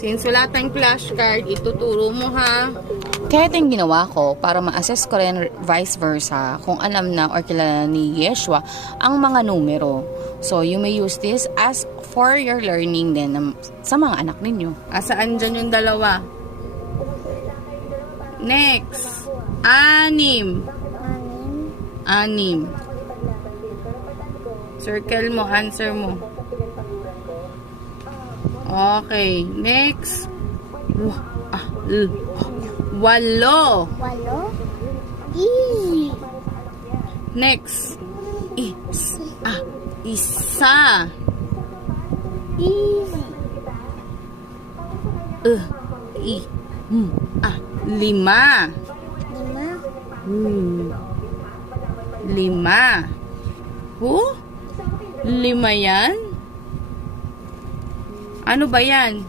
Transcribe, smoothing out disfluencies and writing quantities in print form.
Since wala tayong flashcard, ituturo mo ha. Kaya ito yung ginawa ko para ma-assess ko rin vice versa kung alam na or kilala ni Yeshua ang mga numero. So, you may use this as for your learning din sa mga anak ninyo. Asaan dyan yung dalawa? Next. 6. 6. Circle mo, answer mo. Okay, next. 8. 8. Easy. Next. Isa. Easy. 5. 5. 5 yan? Ano ba yan?